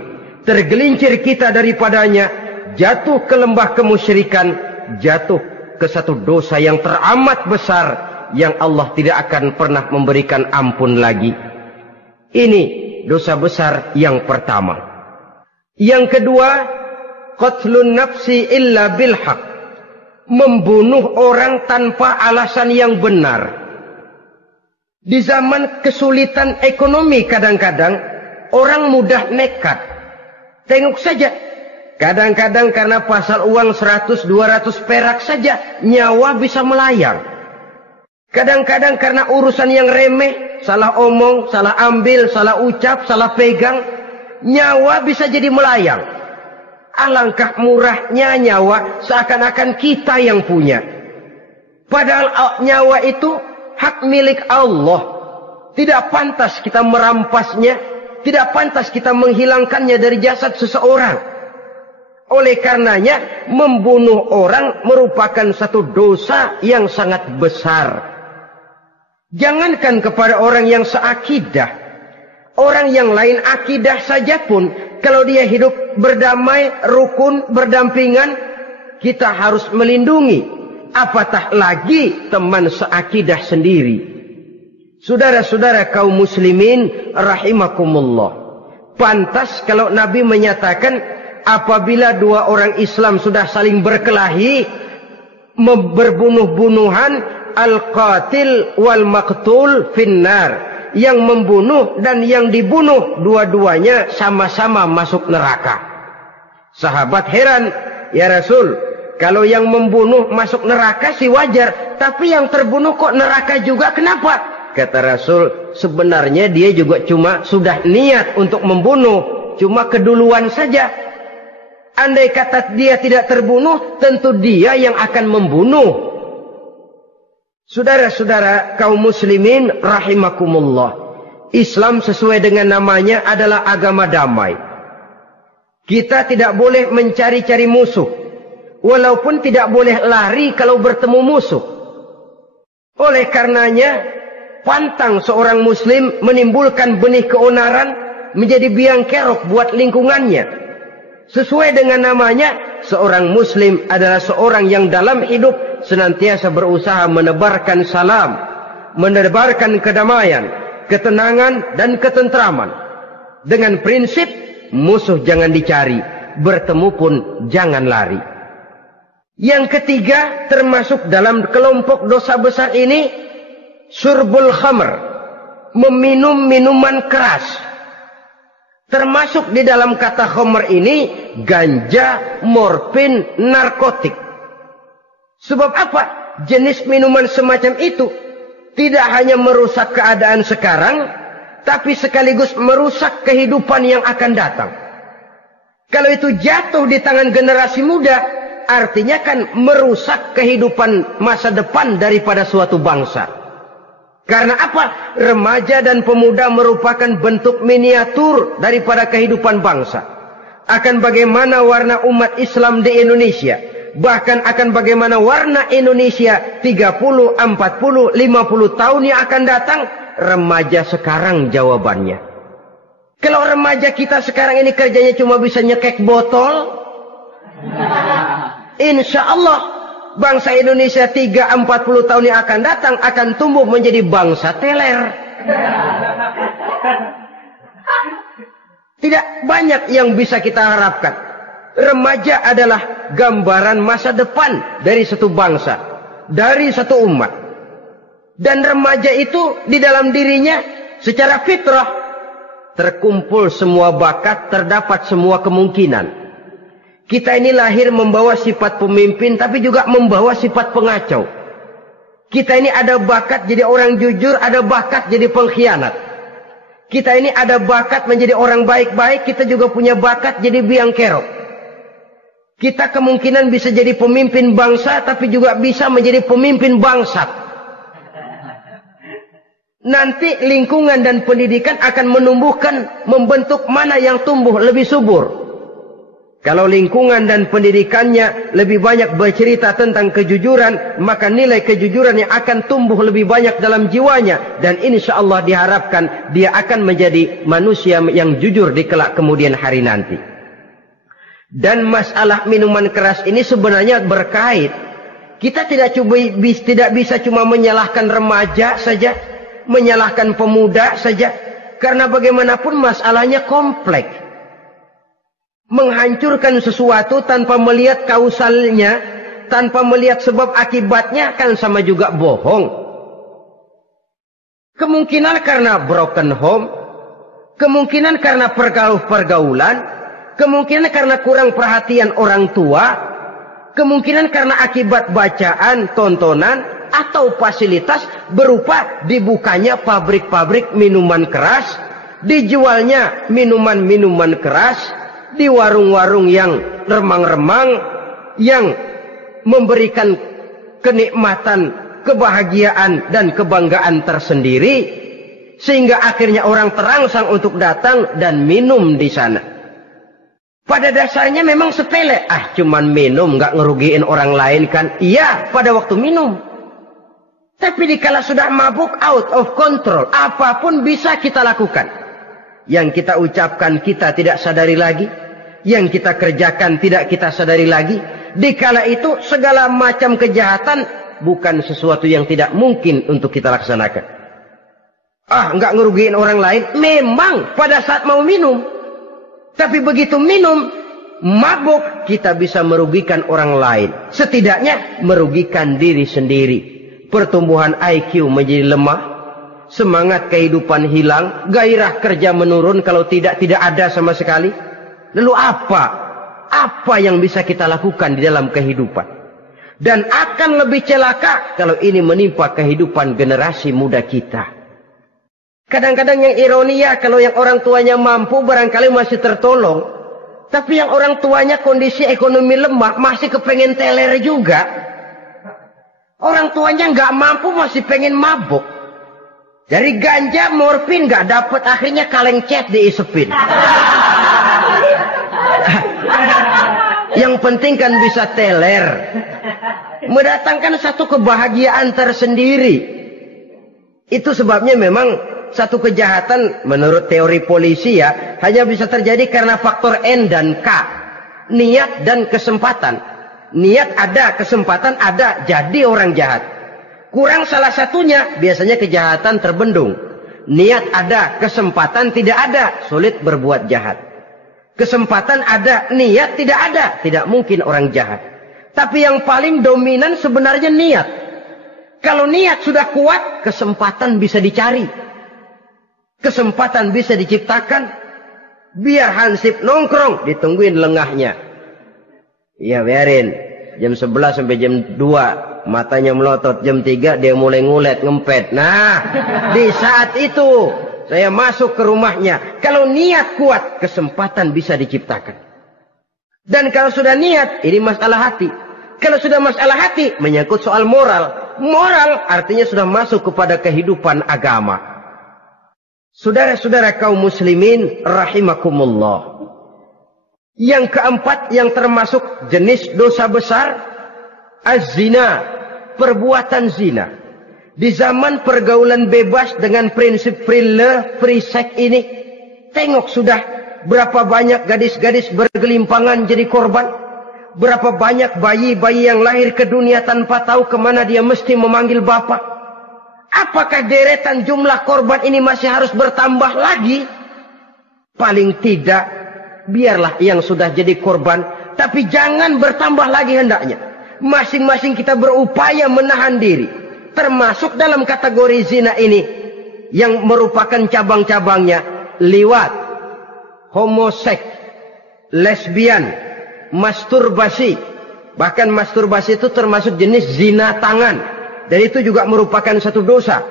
Tergelincir kita daripadanya, jatuh ke lembah kemusyrikan, jatuh ke satu dosa yang teramat besar, yang Allah tidak akan pernah memberikan ampun lagi. Ini dosa besar yang pertama. Yang kedua, qatlun nafsi illa bil haq. Membunuh orang tanpa alasan yang benar. Di zaman kesulitan ekonomi kadang-kadang orang mudah nekat. Tengok saja. Kadang-kadang karena pasal uang 100-200 perak saja nyawa bisa melayang. Kadang-kadang karena urusan yang remeh, salah omong, salah ambil, salah ucap, salah pegang, nyawa bisa jadi melayang. Alangkah murahnya nyawa, seakan-akan kita yang punya. Padahal nyawa itu hak milik Allah. Tidak pantas kita merampasnya, tidak pantas kita menghilangkannya dari jasad seseorang. Oleh karenanya, membunuh orang merupakan satu dosa yang sangat besar. Jangankan kepada orang yang seakidah, orang yang lain akidah saja pun, kalau dia hidup berdamai, rukun, berdampingan, kita harus melindungi. Apatah lagi teman seakidah sendiri. Saudara-saudara kaum muslimin rahimakumullah. Pantas kalau Nabi menyatakan, apabila dua orang Islam sudah saling berkelahi, berbunuh-bunuhan, al-qatil wal maqtul finnar. Yang membunuh dan yang dibunuh, dua-duanya sama-sama masuk neraka. Sahabat heran, ya Rasul, kalau yang membunuh masuk neraka sih wajar, tapi yang terbunuh kok neraka juga, kenapa? Kata Rasul, sebenarnya dia juga cuma sudah niat untuk membunuh, cuma keduluan saja. Andai kata dia tidak terbunuh, tentu dia yang akan membunuh. Saudara-saudara kaum muslimin rahimakumullah. Islam sesuai dengan namanya adalah agama damai. Kita tidak boleh mencari-cari musuh. Walaupun tidak boleh lari kalau bertemu musuh. Oleh karenanya, pantang seorang muslim menimbulkan benih keonaran menjadi biang kerok buat lingkungannya. Sesuai dengan namanya, seorang muslim adalah seorang yang dalam hidup senantiasa berusaha menebarkan salam, menebarkan kedamaian, ketenangan dan ketentraman. Dengan prinsip, musuh jangan dicari, bertemu pun jangan lari. Yang ketiga, termasuk dalam kelompok dosa besar ini, syurbul khamr, meminum minuman keras. Termasuk di dalam kata khamr ini ganja, morfin, narkotik. Sebab apa? Jenis minuman semacam itu tidak hanya merusak keadaan sekarang, tapi sekaligus merusak kehidupan yang akan datang. Kalau itu jatuh di tangan generasi muda, artinya kan merusak kehidupan masa depan daripada suatu bangsa. Karena apa? Remaja dan pemuda merupakan bentuk miniatur daripada kehidupan bangsa. Akan bagaimana warna umat Islam di Indonesia. Bahkan akan bagaimana warna Indonesia 30, 40, 50 tahun yang akan datang. Remaja sekarang jawabannya. Kalau remaja kita sekarang ini kerjanya cuma bisa nyekek botol, insya Allah bangsa Indonesia 30-40 tahun yang akan datang akan tumbuh menjadi bangsa teler. Tidak banyak yang bisa kita harapkan. Remaja adalah gambaran masa depan dari satu bangsa, dari satu umat. Dan remaja itu di dalam dirinya secara fitrah terkumpul semua bakat, terdapat semua kemungkinan. Kita ini lahir membawa sifat pemimpin, tapi juga membawa sifat pengacau. Kita ini ada bakat jadi orang jujur, ada bakat jadi pengkhianat. Kita ini ada bakat menjadi orang baik-baik, kita juga punya bakat jadi biang kerok. Kita kemungkinan bisa jadi pemimpin bangsa, tapi juga bisa menjadi pemimpin bangsat. Nanti lingkungan dan pendidikan akan menumbuhkan, membentuk mana yang tumbuh lebih subur. Kalau lingkungan dan pendidikannya lebih banyak bercerita tentang kejujuran, maka nilai kejujuran yang akan tumbuh lebih banyak dalam jiwanya. Dan insya Allah diharapkan dia akan menjadi manusia yang jujur di kelak kemudian hari nanti. Dan masalah minuman keras ini sebenarnya berkait. Kita tidak bisa cuma menyalahkan remaja saja, menyalahkan pemuda saja. Karena bagaimanapun masalahnya kompleks. Menghancurkan sesuatu tanpa melihat kausalnya, tanpa melihat sebab akibatnya kan sama juga bohong. Kemungkinan karena broken home, kemungkinan karena pergaulan, kemungkinan karena kurang perhatian orang tua, kemungkinan karena akibat bacaan, tontonan, atau fasilitas berupa dibukanya pabrik-pabrik minuman keras, dijualnya minuman-minuman keras, di warung-warung yang remang-remang, yang memberikan kenikmatan, kebahagiaan dan kebanggaan tersendiri, sehingga akhirnya orang terangsang untuk datang dan minum di sana. Pada dasarnya memang sepele, cuman minum, nggak ngerugiin orang lain kan? Iya, pada waktu minum. Tapi dikala sudah mabuk, out of control, apapun bisa kita lakukan. Yang kita ucapkan kita tidak sadari lagi. Yang kita kerjakan tidak kita sadari lagi. Dikala itu segala macam kejahatan bukan sesuatu yang tidak mungkin untuk kita laksanakan. Nggak ngerugiin orang lain. Memang pada saat mau minum. Tapi begitu minum, mabuk, kita bisa merugikan orang lain. Setidaknya merugikan diri sendiri. Pertumbuhan IQ menjadi lemah. Semangat kehidupan hilang. Gairah kerja menurun kalau tidak ada sama sekali. Lalu apa? Apa yang bisa kita lakukan di dalam kehidupan? Dan akan lebih celaka kalau ini menimpa kehidupan generasi muda kita. Kadang-kadang yang ironi ya, kalau yang orang tuanya mampu barangkali masih tertolong. Tapi yang orang tuanya kondisi ekonomi lemah masih kepengen teler juga. Orang tuanya nggak mampu masih pengen mabuk. Dari ganja, morfin nggak dapat, akhirnya kaleng cat diisepin. Yang penting kan bisa teler. Mendatangkan satu kebahagiaan tersendiri. Itu sebabnya memang satu kejahatan menurut teori polisi ya, hanya bisa terjadi karena faktor N dan K. Niat dan kesempatan. Niat ada, kesempatan ada, jadi orang jahat. Kurang salah satunya, biasanya kejahatan terbendung. Niat ada, kesempatan tidak ada, sulit berbuat jahat. Kesempatan ada, niat tidak ada, tidak mungkin orang jahat. Tapi yang paling dominan sebenarnya niat. Kalau niat sudah kuat, kesempatan bisa dicari. Kesempatan bisa diciptakan. Biar hansip nongkrong, ditungguin lengahnya. Iya biarin. Jam 11 sampai jam 2. Matanya melotot. Jam 3 dia mulai ngulet, ngempet. Nah, di saat itu saya masuk ke rumahnya. Kalau niat kuat, kesempatan bisa diciptakan. Dan kalau sudah niat, ini masalah hati. Kalau sudah masalah hati, menyangkut soal moral. Moral artinya sudah masuk kepada kehidupan agama. Saudara-saudara kaum muslimin rahimakumullah. Yang keempat yang termasuk jenis dosa besar, az-zina, perbuatan zina. Di zaman pergaulan bebas dengan prinsip free love, free sex ini, tengok sudah berapa banyak gadis-gadis bergelimpangan jadi korban. Berapa banyak bayi-bayi yang lahir ke dunia tanpa tahu kemana dia mesti memanggil bapak. Apakah deretan jumlah korban ini masih harus bertambah lagi? Paling tidak, biarlah yang sudah jadi korban. Tapi jangan bertambah lagi hendaknya. Masing-masing kita berupaya menahan diri. Termasuk dalam kategori zina ini. Yang merupakan cabang-cabangnya. Liwat, homoseks, lesbian, masturbasi. Bahkan masturbasi itu termasuk jenis zina tangan. Dan itu juga merupakan satu dosa.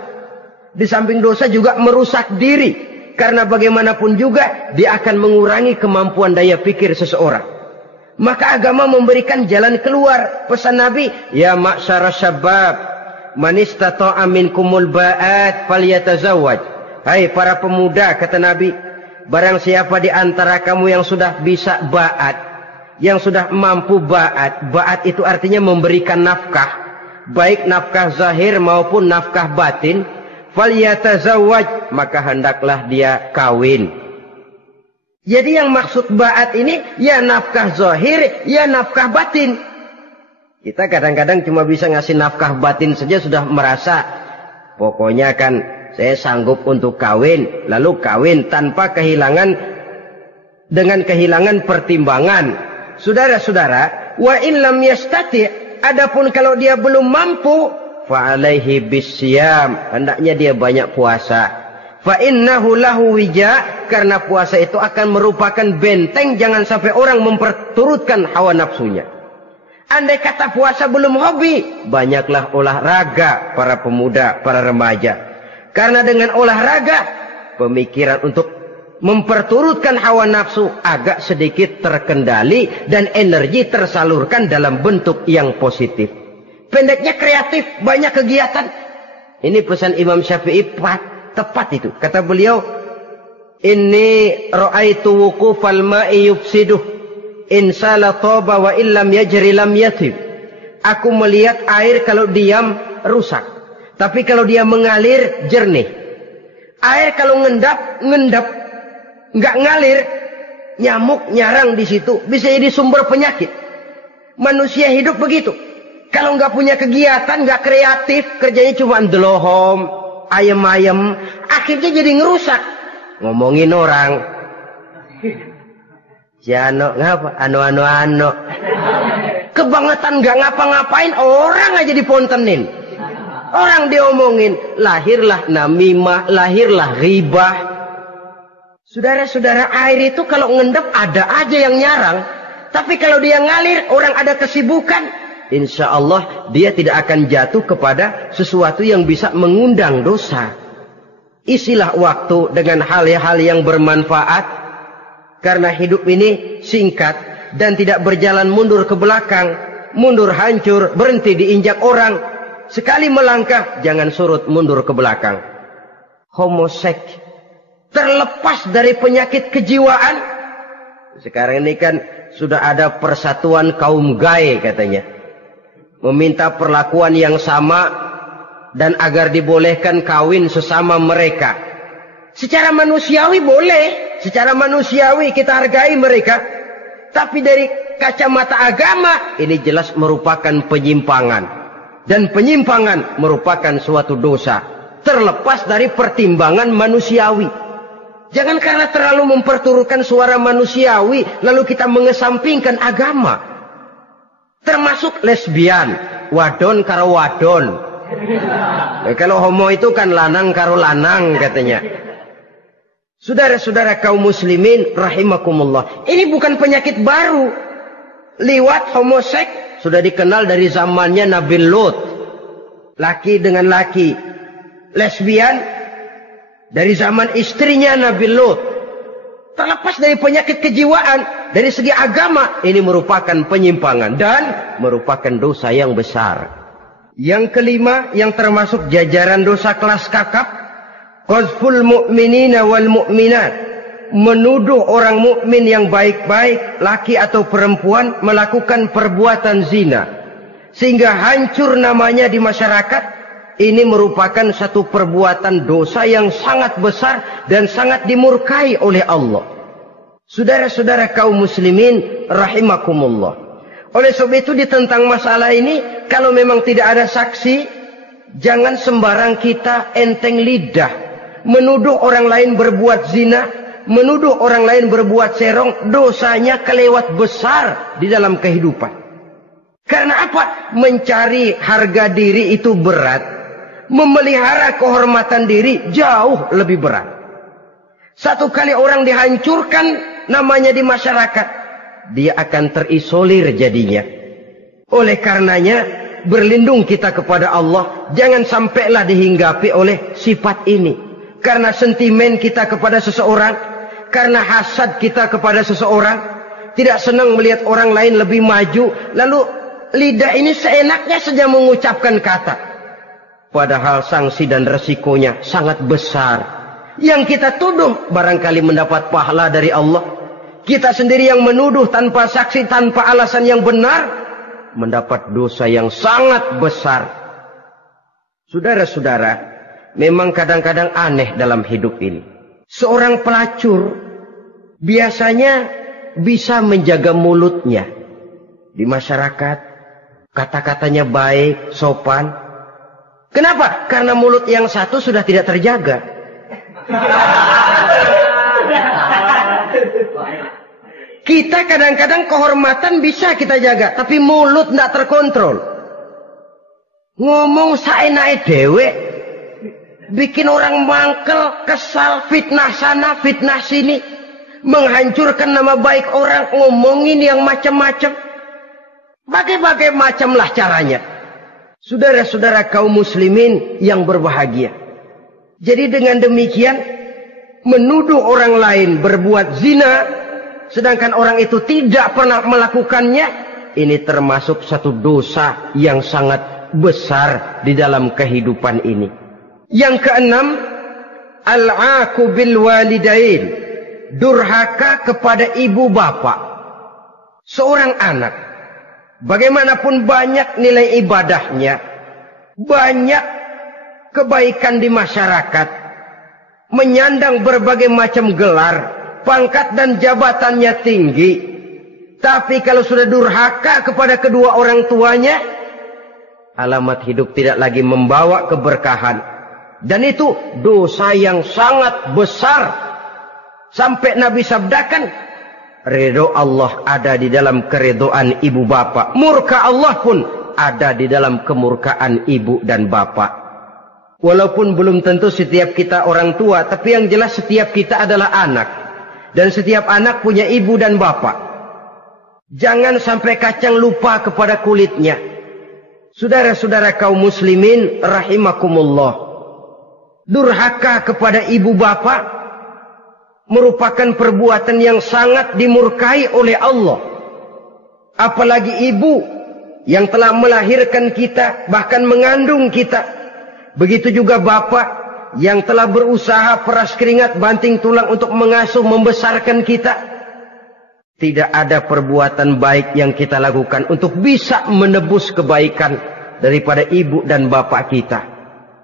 Di samping dosa juga merusak diri. Karena bagaimanapun juga dia akan mengurangi kemampuan daya pikir seseorang. Maka agama memberikan jalan keluar. Pesan Nabi, ya ma'syara syabab, man istata'a minkumul ba'at falyatazawwaj. Hai para pemuda, kata Nabi, barang siapa di antara kamu yang sudah bisa ba'at, yang sudah mampu ba'at. Ba'at itu artinya memberikan nafkah. Baik nafkah zahir maupun nafkah batin, falyatazawwaj, maka hendaklah dia kawin. Jadi yang maksud ba'at ini ya nafkah zahir, ya nafkah batin. Kita kadang-kadang cuma bisa ngasih nafkah batin saja sudah merasa pokoknya kan saya sanggup untuk kawin, lalu kawin tanpa kehilangan, dengan kehilangan pertimbangan. Saudara-saudara, wa in lam yastati', adapun kalau dia belum mampu, fa alaihi bisyam, hendaknya dia banyak puasa. Fa innahu lahu wija, karena puasa itu akan merupakan benteng jangan sampai orang memperturutkan hawa nafsunya. Andai kata puasa belum hobi, banyaklah olahraga para pemuda, para remaja. Karena dengan olahraga, pemikiran untuk memperturutkan hawa nafsu agak sedikit terkendali dan energi tersalurkan dalam bentuk yang positif. Pendeknya kreatif, banyak kegiatan. Ini pesan Imam Syafi'i tepat itu. Kata beliau, inni ra'aitu wuqufal ma'i yufsiduh in sala taba wa illam yajri lam yatib. Aku melihat air kalau diam rusak, tapi kalau dia mengalir jernih. Air kalau ngendap nggak ngalir, nyamuk nyarang di situ, bisa jadi sumber penyakit. Manusia hidup begitu. Kalau nggak punya kegiatan, nggak kreatif, kerjanya cuma ndelohom, ayam-ayam, akhirnya jadi ngerusak. Ngomongin orang, si ano ngapa, ano. Kebangetan nggak ngapa-ngapain, orang aja dipontenin. Orang diomongin, lahirlah namimah, lahirlah ghibah. Saudara-saudara, air itu kalau ngendap ada aja yang nyarang. Tapi kalau dia ngalir, orang ada kesibukan, insya Allah dia tidak akan jatuh kepada sesuatu yang bisa mengundang dosa. Isilah waktu dengan hal-hal yang bermanfaat. Karena hidup ini singkat dan tidak berjalan mundur ke belakang. Mundur hancur, berhenti diinjak orang. Sekali melangkah, jangan surut mundur ke belakang. Homoseks terlepas dari penyakit kejiwaan. Sekarang ini kan sudah ada persatuan kaum gay katanya. Meminta perlakuan yang sama dan agar dibolehkan kawin sesama mereka. Secara manusiawi boleh. Secara manusiawi kita hargai mereka. Tapi dari kacamata agama ini jelas merupakan penyimpangan. Dan penyimpangan merupakan suatu dosa. Terlepas dari pertimbangan manusiawi. Jangan karena terlalu memperturutkan suara manusiawi, lalu kita mengesampingkan agama. Termasuk lesbian, wadon karo wadon. Kalau homo itu kan lanang karo lanang katanya. Saudara-saudara kaum muslimin rahimakumullah. Ini bukan penyakit baru. Liwat, homoseks sudah dikenal dari zamannya Nabi Lot. Laki dengan laki. Lesbian dari zaman istrinya Nabi Lot. Terlepas dari penyakit kejiwaan, dari segi agama, ini merupakan penyimpangan dan merupakan dosa yang besar. Yang kelima, yang termasuk jajaran dosa kelas kakap, qazful mu'minina wal mu'minat, menuduh orang mukmin yang baik-baik, laki atau perempuan, melakukan perbuatan zina sehingga hancur namanya di masyarakat. Ini merupakan satu perbuatan dosa yang sangat besar dan sangat dimurkai oleh Allah. Saudara-saudara kaum muslimin rahimakumullah. Oleh sebab itu tentang masalah ini, kalau memang tidak ada saksi, jangan sembarang kita enteng lidah menuduh orang lain berbuat zina, menuduh orang lain berbuat serong. Dosanya kelewat besar di dalam kehidupan. Karena apa? Mencari harga diri itu berat. Memelihara kehormatan diri jauh lebih berat. Satu kali orang dihancurkan namanya di masyarakat, dia akan terisolir jadinya. Oleh karenanya, berlindung kita kepada Allah. Jangan sampailah dihinggapi oleh sifat ini. Karena sentimen kita kepada seseorang, karena hasad kita kepada seseorang, tidak senang melihat orang lain lebih maju, lalu lidah ini seenaknya saja mengucapkan kata. Padahal sanksi dan resikonya sangat besar. Yang kita tuduh barangkali mendapat pahala dari Allah. Kita sendiri yang menuduh tanpa saksi, tanpa alasan yang benar, mendapat dosa yang sangat besar. Saudara-saudara, memang kadang-kadang aneh dalam hidup ini. Seorang pelacur biasanya bisa menjaga mulutnya di masyarakat. Kata-katanya baik, sopan. Kenapa? Karena mulut yang satu sudah tidak terjaga. Kita kadang-kadang kehormatan bisa kita jaga, tapi mulut tidak terkontrol. Ngomong saenake dhewe, bikin orang mangkel, kesal, fitnah sana, fitnah sini, menghancurkan nama baik orang, ngomongin yang macam-macam. Bagai-bagai macamlah caranya. Saudara-saudara kaum muslimin yang berbahagia. Jadi dengan demikian, menuduh orang lain berbuat zina, sedangkan orang itu tidak pernah melakukannya, ini termasuk satu dosa yang sangat besar di dalam kehidupan ini. Yang keenam, al-'aqu bil walidain, durhaka kepada ibu bapak. Seorang anak, bagaimanapun banyak nilai ibadahnya, banyak kebaikan di masyarakat, menyandang berbagai macam gelar, pangkat dan jabatannya tinggi, tapi kalau sudah durhaka kepada kedua orang tuanya, alamat hidup tidak lagi membawa keberkahan. Dan itu dosa yang sangat besar. Sampai Nabi sabdakan, ridho Allah ada di dalam keridhaan ibu bapak. Murka Allah pun ada di dalam kemurkaan ibu dan bapak. Walaupun belum tentu setiap kita orang tua, tapi yang jelas setiap kita adalah anak. Dan setiap anak punya ibu dan bapak. Jangan sampai kacang lupa kepada kulitnya. Saudara-saudara kaum muslimin rahimakumullah. Durhaka kepada ibu bapak merupakan perbuatan yang sangat dimurkai oleh Allah. Apalagi ibu yang telah melahirkan kita, bahkan mengandung kita. Begitu juga bapak yang telah berusaha peras keringat banting tulang untuk mengasuh membesarkan kita. Tidak ada perbuatan baik yang kita lakukan untuk bisa menebus kebaikan daripada ibu dan bapak kita.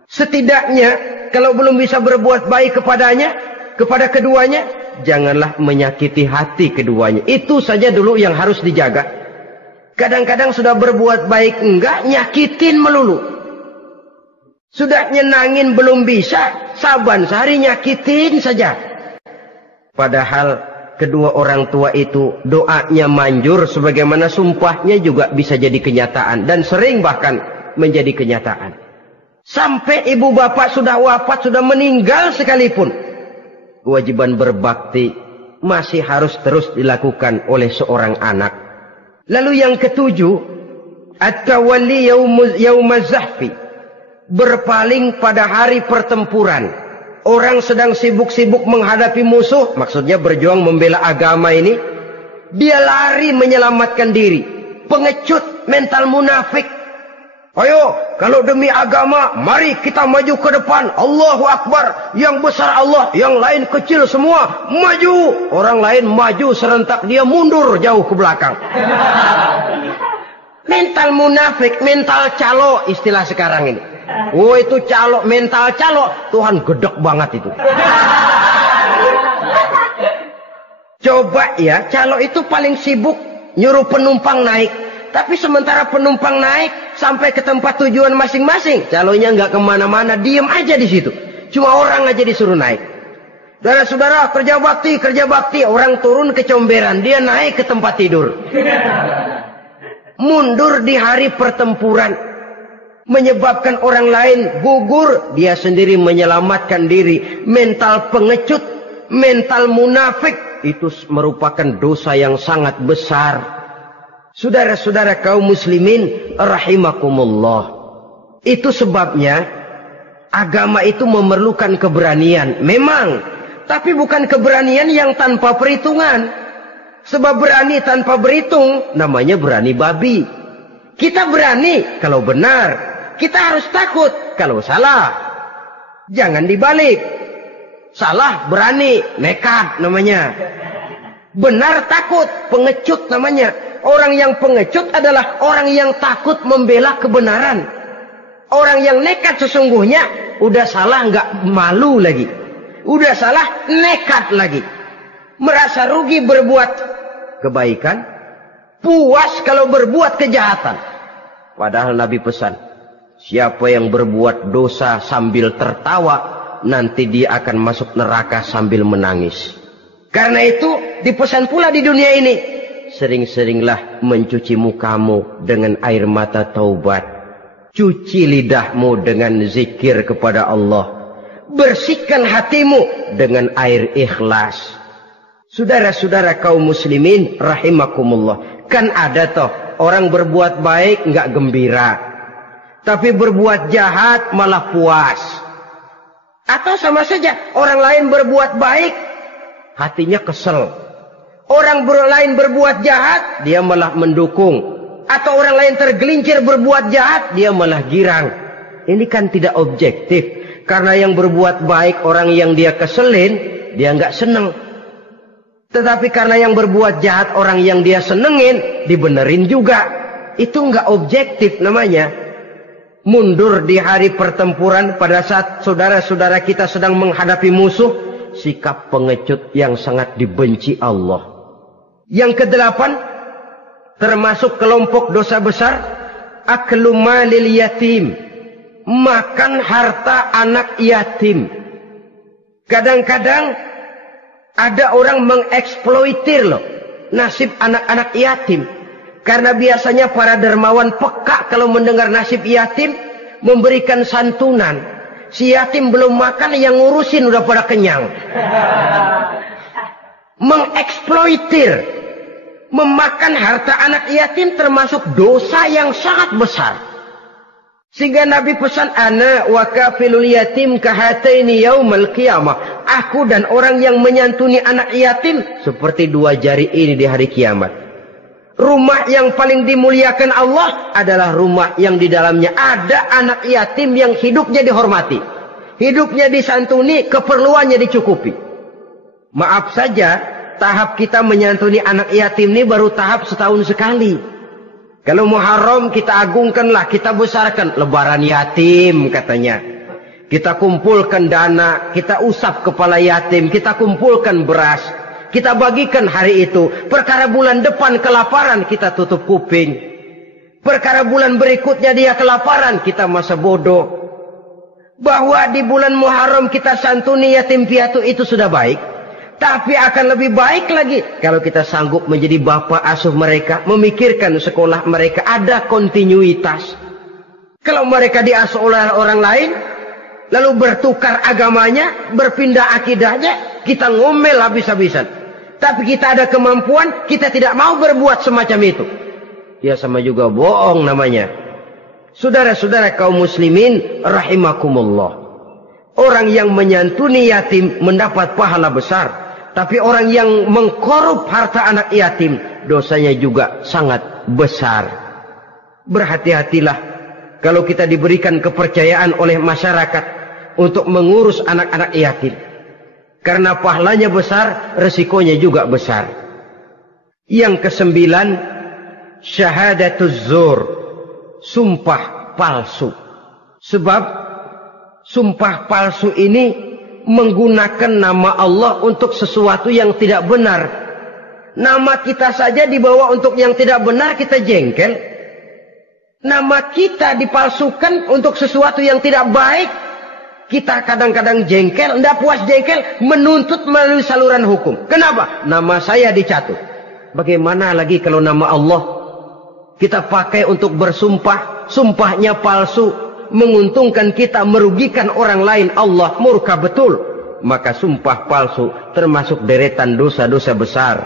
Setidaknya kalau belum bisa berbuat baik kepadanya, kepada keduanya, janganlah menyakiti hati keduanya. Itu saja dulu yang harus dijaga. Kadang-kadang sudah berbuat baik enggak, nyakitin melulu. Sudah nyenangin belum bisa, saban sehari nyakitin saja. Padahal kedua orang tua itu doanya manjur, sebagaimana sumpahnya juga bisa jadi kenyataan. Dan sering bahkan menjadi kenyataan. Sampai ibu bapak sudah wafat, sudah meninggal sekalipun, kewajiban berbakti masih harus terus dilakukan oleh seorang anak. Lalu yang ketujuh, at-tawalli yaumaz zahfi, berpaling pada hari pertempuran. Orang sedang sibuk-sibuk menghadapi musuh, maksudnya berjuang membela agama ini, dia lari menyelamatkan diri. Pengecut, mental munafik. Ayo, kalau demi agama, mari kita maju ke depan. Allahu Akbar. Yang besar Allah, yang lain kecil semua. Maju. Orang lain maju serentak, dia mundur jauh ke belakang. Mental munafik, mental calo istilah sekarang ini. Oh, itu calo, mental calo. Tuhan gedek banget itu. Coba ya, calo itu paling sibuk nyuruh penumpang naik. Tapi sementara penumpang naik sampai ke tempat tujuan masing-masing, calonya nggak kemana-mana, diem aja di situ. Cuma orang aja disuruh naik. Saudara-saudara, kerja bakti, orang turun ke comberan, dia naik ke tempat tidur. Mundur di hari pertempuran, menyebabkan orang lain gugur, dia sendiri menyelamatkan diri. Mental pengecut, mental munafik, itu merupakan dosa yang sangat besar. Saudara-saudara kaum muslimin rahimakumullah. Itu sebabnya agama itu memerlukan keberanian. Memang, tapi bukan keberanian yang tanpa perhitungan. Sebab berani tanpa berhitung namanya berani babi. Kita berani kalau benar, kita harus takut kalau salah. Jangan dibalik. Salah berani, nekat namanya. Benar takut, pengecut namanya. Orang yang pengecut adalah orang yang takut membela kebenaran. Orang yang nekat sesungguhnya udah salah nggak malu lagi. Udah salah nekat lagi. Merasa rugi berbuat kebaikan, puas kalau berbuat kejahatan. Padahal Nabi pesan, siapa yang berbuat dosa sambil tertawa, nanti dia akan masuk neraka sambil menangis. Karena itu dipesan pula di dunia ini, sering-seringlah mencuci mukamu dengan air mata taubat. Cuci lidahmu dengan zikir kepada Allah. Bersihkan hatimu dengan air ikhlas. Saudara-saudara kaum muslimin rahimakumullah. Kan ada toh orang berbuat baik nggak gembira. Tapi berbuat jahat malah puas. Atau sama saja orang lain berbuat baik, hatinya kesel. Orang lain berbuat jahat, dia malah mendukung. Atau orang lain tergelincir berbuat jahat, dia malah girang. Ini kan tidak objektif. Karena yang berbuat baik, orang yang dia keselin, dia nggak seneng. Tetapi karena yang berbuat jahat, orang yang dia senengin, dibenerin juga. Itu nggak objektif namanya. Mundur di hari pertempuran pada saat saudara-saudara kita sedang menghadapi musuh, sikap pengecut yang sangat dibenci Allah. Yang kedelapan, termasuk kelompok dosa besar, aklu malil yatim, makan harta anak yatim. Kadang-kadang ada orang mengeksploitir loh nasib anak-anak yatim. Karena biasanya para dermawan peka kalau mendengar nasib yatim, memberikan santunan. Si yatim belum makan, yang ngurusin udah pada kenyang. Mengeksploitir, memakan harta anak yatim termasuk dosa yang sangat besar. Sehingga Nabi pesan, ana wa kafilul yatim kahataini yaumal qiyamah. Aku dan orang yang menyantuni anak yatim seperti dua jari ini di hari kiamat. Rumah yang paling dimuliakan Allah adalah rumah yang di dalamnya ada anak yatim yang hidupnya dihormati. Hidupnya disantuni, keperluannya dicukupi. Maaf saja, tahap kita menyantuni anak yatim ini baru tahap setahun sekali. Kalau Muharram kita agungkanlah, kita besarkan. Lebaran yatim katanya. Kita kumpulkan dana, kita usap kepala yatim, kita kumpulkan beras. Kita bagikan hari itu. Perkara bulan depan kelaparan, kita tutup kuping. Perkara bulan berikutnya dia kelaparan, kita masa bodoh. Bahwa di bulan Muharram kita santuni yatim piatu itu sudah baik. Tapi akan lebih baik lagi kalau kita sanggup menjadi bapak asuh mereka, memikirkan sekolah mereka, ada kontinuitas. Kalau mereka diasuh oleh orang lain, lalu bertukar agamanya, berpindah akidahnya, kita ngomel habis-habisan. Tapi kita ada kemampuan, kita tidak mau berbuat semacam itu. Ya sama juga bohong namanya. Saudara-saudara kaum muslimin rahimakumullah. Orang yang menyantuni yatim mendapat pahala besar. Tapi orang yang mengkorup harta anak yatim, dosanya juga sangat besar. Berhati-hatilah kalau kita diberikan kepercayaan oleh masyarakat untuk mengurus anak-anak yatim. Karena pahalanya besar, resikonya juga besar. Yang ke-9, syahadatuz zur, sumpah palsu. Sebab sumpah palsu ini menggunakan nama Allah untuk sesuatu yang tidak benar. Nama kita saja dibawa untuk yang tidak benar, kita jengkel. Nama kita dipalsukan untuk sesuatu yang tidak baik, kita kadang-kadang jengkel, tidak puas jengkel, menuntut melalui saluran hukum. Kenapa? Nama saya dicatut. Bagaimana lagi kalau nama Allah kita pakai untuk bersumpah, sumpahnya palsu, menguntungkan kita, merugikan orang lain, Allah murka betul. Maka sumpah palsu termasuk deretan dosa-dosa besar.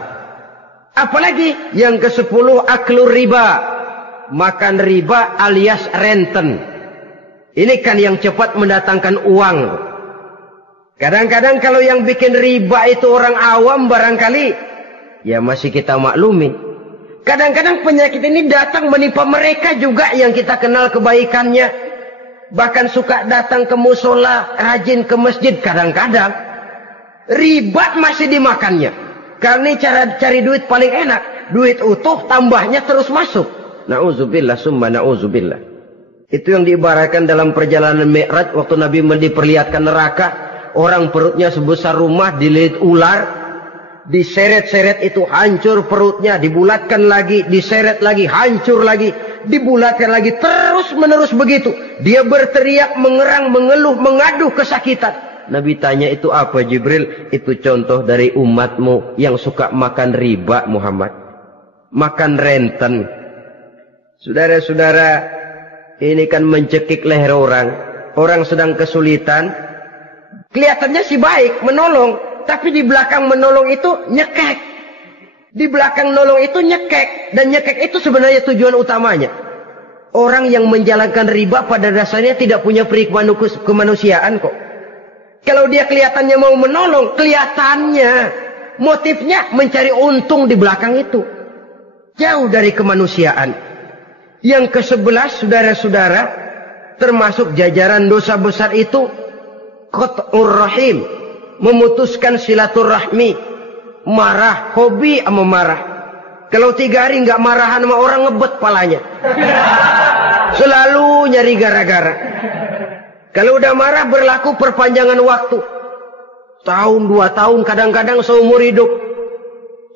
Apalagi yang ke-10, aklur riba, makan riba alias renten. Ini kan yang cepat mendatangkan uang. Kadang-kadang kalau yang bikin riba itu orang awam barangkali, ya masih kita maklumi. Kadang-kadang penyakit ini datang menimpa mereka juga yang kita kenal kebaikannya. Bahkan suka datang ke musola, rajin ke masjid kadang-kadang. Riba masih dimakannya. Karena cara cari duit paling enak. Duit utuh, tambahnya terus masuk. Na'udzubillah summa na'udzubillah. Itu yang diibaratkan dalam perjalanan Mi'raj waktu Nabi diperlihatkan neraka. Orang perutnya sebesar rumah dililit ular. Diseret-seret itu hancur perutnya, dibulatkan lagi, diseret lagi, hancur lagi, dibulatkan lagi, terus menerus begitu. Dia berteriak, mengerang, mengeluh, mengaduh kesakitan. Nabi tanya, itu apa Jibril? Itu contoh dari umatmu yang suka makan riba Muhammad. Makan renten. Saudara-saudara, ini kan mencekik leher orang. Orang sedang kesulitan. Kelihatannya sih baik, menolong. Tapi di belakang menolong itu nyekek. Di belakang nolong itu nyekek. Dan nyekek itu sebenarnya tujuan utamanya. Orang yang menjalankan riba pada dasarnya tidak punya peri kemanusiaan kok. Kalau dia kelihatannya mau menolong, kelihatannya motifnya mencari untung di belakang itu. Jauh dari kemanusiaan. Yang ke-11 saudara-saudara, termasuk jajaran dosa besar itu qat'ur rahim. Memutuskan silaturahmi. Marah, hobi sama marah. Kalau 3 hari nggak marahan sama orang, ngebet palanya. Selalu nyari gara-gara. Kalau udah marah berlaku perpanjangan waktu. Tahun, 2 tahun, kadang-kadang seumur hidup.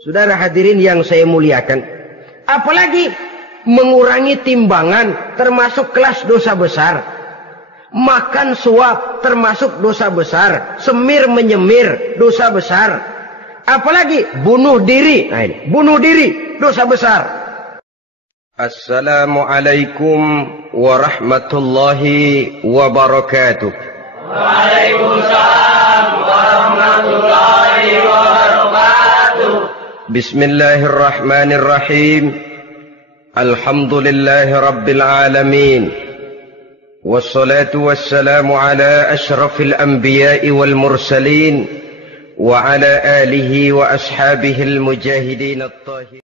Saudara hadirin yang saya muliakan. Apalagi mengurangi timbangan termasuk kelas dosa besar. Makan suap termasuk dosa besar. Semir menyemir dosa besar. Apalagi bunuh diri. Nah ini, bunuh diri dosa besar. Assalamualaikum warahmatullahi wabarakatuh. Waalaikumsalam warahmatullahi wabarakatuh. Bismillahirrahmanirrahim. Alhamdulillahi rabbil alamin. والصلاة والسلام على أشرف الأنبياء والمرسلين وعلى آله وأصحابه المجاهدين الطاهرين